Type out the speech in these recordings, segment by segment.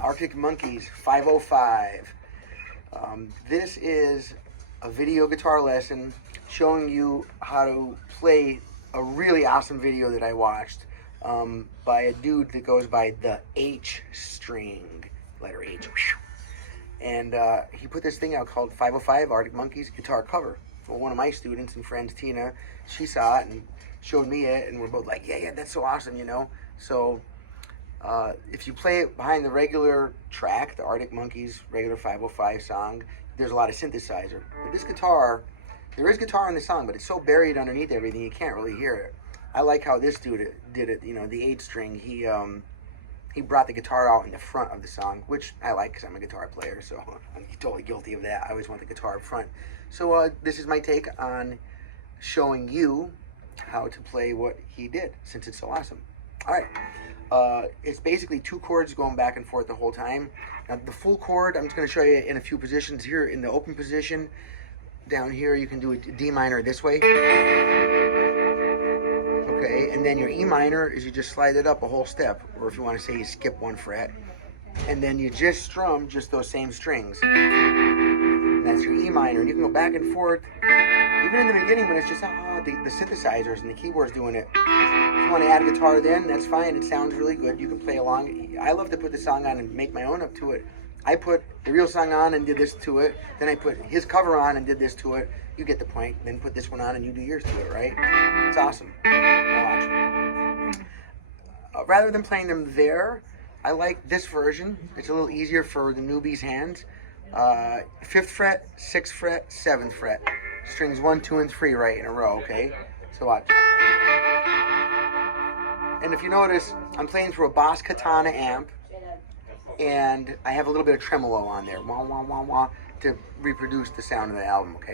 Arctic Monkeys 505. This is a video guitar lesson showing you how to play a really awesome video that I watched by a dude that goes by the H string, letter H. And he put this thing out called 505 Arctic Monkeys guitar cover. Well, one of my students and friends, Tina, she saw it and showed me it, and we're both like, yeah, that's so awesome, you know? So if you play it behind the regular track, the Arctic Monkeys regular 505 song, there's a lot of synthesizer. But this guitar, there is guitar in the song, but it's so buried underneath everything you can't really hear it. I like how this dude did it, you know, the 8-string. He brought the guitar out in the front of the song, which I like because I'm a guitar player, so I'm totally guilty of that. I always want the guitar up front. So this is my take on showing you how to play what he did, since it's so awesome. All right, it's basically 2 chords going back and forth the whole time. Now the full chord, I'm just going to show you in a few positions. Here in the open position, down here you can do a D minor this way. Okay, and then your E minor is you just slide it up a whole step, or if you want to say you skip 1 fret, and then you just strum just those same strings. And that's your E minor, and you can go back and forth, even in the beginning when it's just the synthesizers and the keyboards doing it. If you want to add a guitar then, that's fine, it sounds really good, you can play along. I love to put the song on and make my own up to it. I put the real song on and did this to it, then I put his cover on and did this to it. You get the point. Then put this one on and you do yours to it, right? It's awesome. Now watch. Rather than playing them there, I like this version. It's a little easier for the newbie's hands. 5th fret, 6th fret, 7th fret. Strings 1, 2, and 3 right in a row, okay? So watch. And if you notice, I'm playing through a Boss Katana amp, and I have a little bit of tremolo on there. Wah, wah, wah, wah, to reproduce the sound of the album, okay?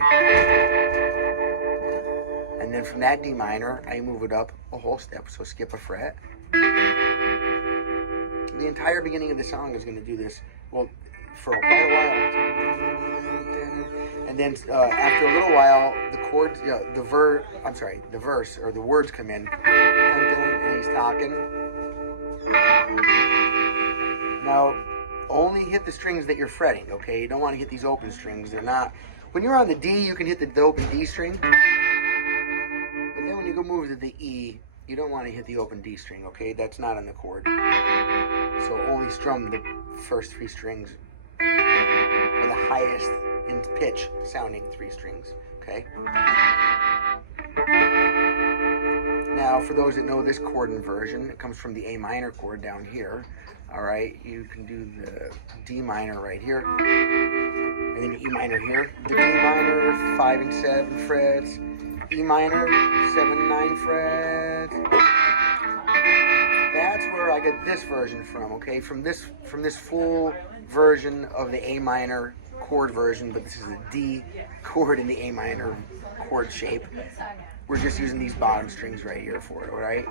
And then from that D minor, I move it up a whole step, so skip a fret. The entire beginning of the song is going to do this, well, for quite a while. And then after a little while, the chords, the verse, or the words come in, and he's talking. Now, only hit the strings that you're fretting, okay? You don't want to hit these open strings. They're not... When you're on the D, you can hit the open D string. But then when you go move to the E, you don't want to hit the open D string, okay? That's not on the chord. So only strum the first 3 strings, or the highest in pitch sounding 3 strings, okay? Now, for those that know this chord inversion, it comes from the A minor chord down here. All right, you can do the D minor right here, and then E minor here. The D minor, 5 and 7 frets. E minor, 7 and 9 frets. That's where I get this version from, okay? From this full version of the A minor chord version, but this is the D chord in the A minor chord shape. We're just using these bottom strings right here for it, all right?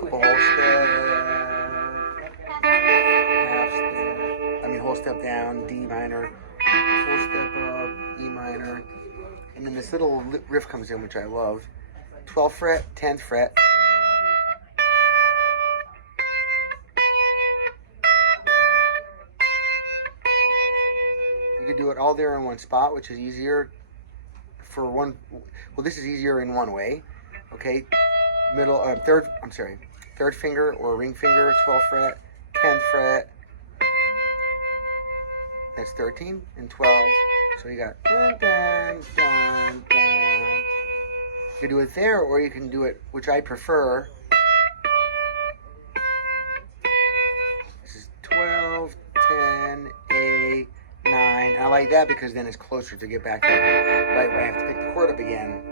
Whole step, half step, whole step down, D minor, full step up, E minor, and then this little riff comes in, which I love. 12th fret, 10th fret. You can do it all there in one spot, which is easier for one, well, this is easier in one way, okay? Third finger or ring finger, 12th fret, 10th fret. That's 13 and 12. So you got dun, dun, dun, dun. You can do it there, or you can do it, which I prefer. This is 12, 10, 8, 9. I like that because then it's closer to get back there. Right where I have to pick the chord up again.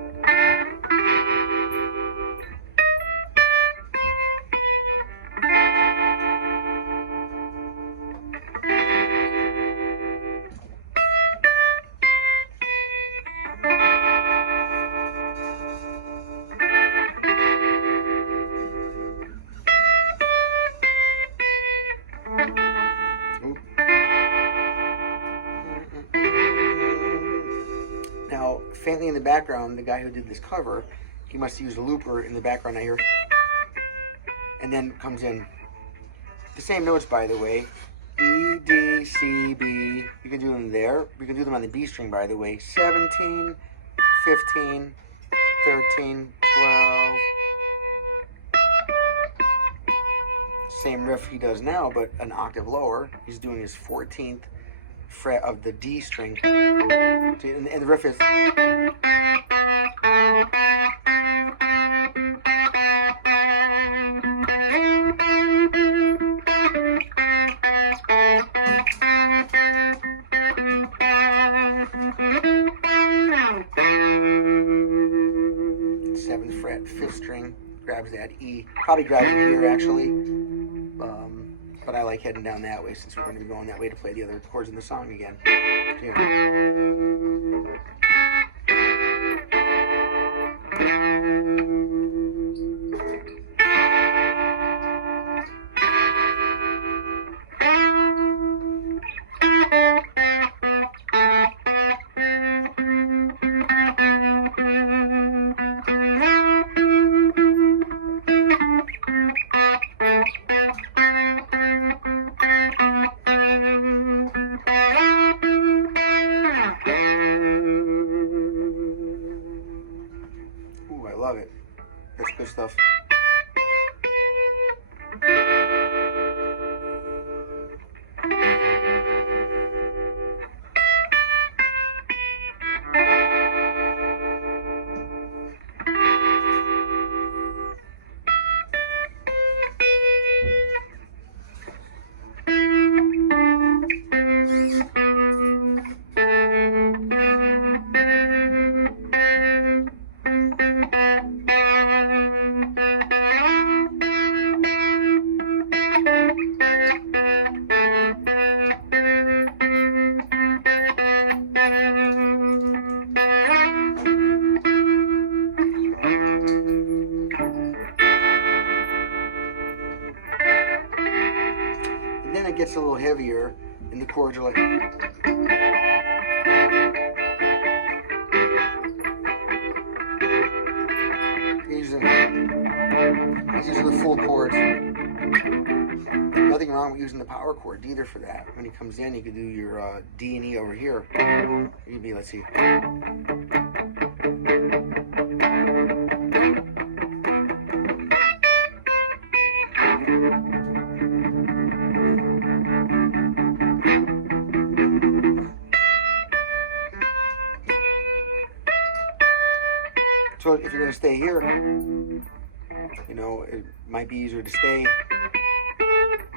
Now, faintly in the background, the guy who did this cover, he must have used a looper in the background I hear. And then comes in The same notes, by the way. E, D, C, B. You can do them there. We can do them on the B string, by the way. 17, 15, 13, 12. Same riff he does now, but an octave lower. He's doing his 14th fret of the D string. And the riff is... 7th fret, 5th string, grabs that E. Probably grabs it here, actually. But I like heading down that way since we're going to be going that way to play the other chords in the song again. Here. Ooh, I love it. That's good stuff. Then it gets a little heavier, and the chords are like... These are the full chords. Nothing wrong with using the power chord either for that. When he comes in, you can do your D and E over here. You'd be, let's see. So if you're going to stay here, you know, it might be easier to stay.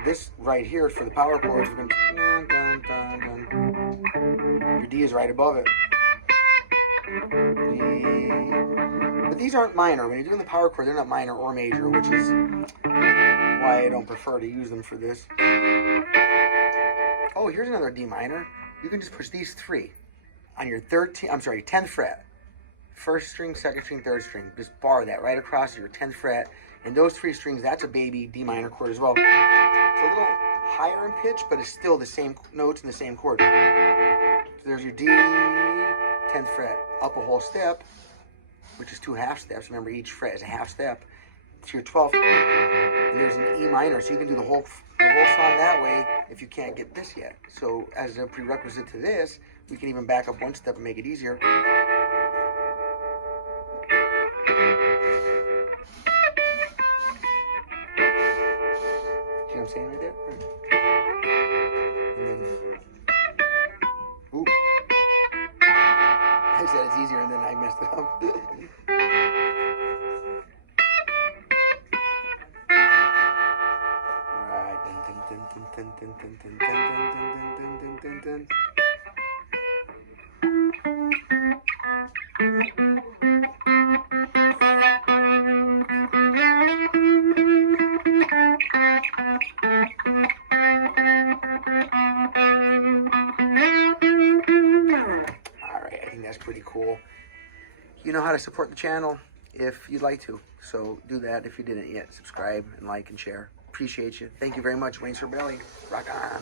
This right here for the power chords, dun, dun, dun, dun. Your D is right above it. But these aren't minor. When you're doing the power chord, they're not minor or major, which is why I don't prefer to use them for this. Oh, here's another D minor. You can just push these three on your 10th fret. 1st string, 2nd string, 3rd string. Just bar that right across your 10th fret. And those 3 strings, that's a baby D minor chord as well. It's a little higher in pitch, but it's still the same notes and the same chord. So there's your D, 10th fret, up a whole step, which is 2 half steps. Remember, each fret is a half step. To your 12th, and there's an E minor, so you can do the whole song that way if you can't get this yet. So as a prerequisite to this, we can even back up 1 step and make it easier. See what I'm saying right there? And then, ooh. I said it's easier and then I messed it up. Alright, dun dun dun dun dun dun dun dun dun dun dun dun dun. Alright, I think that's pretty cool. You know how to support the channel if you'd like to. So do that if you didn't yet. Subscribe and like and share. Appreciate you. Thank you very much, Wayne Sorbelli. Rock on.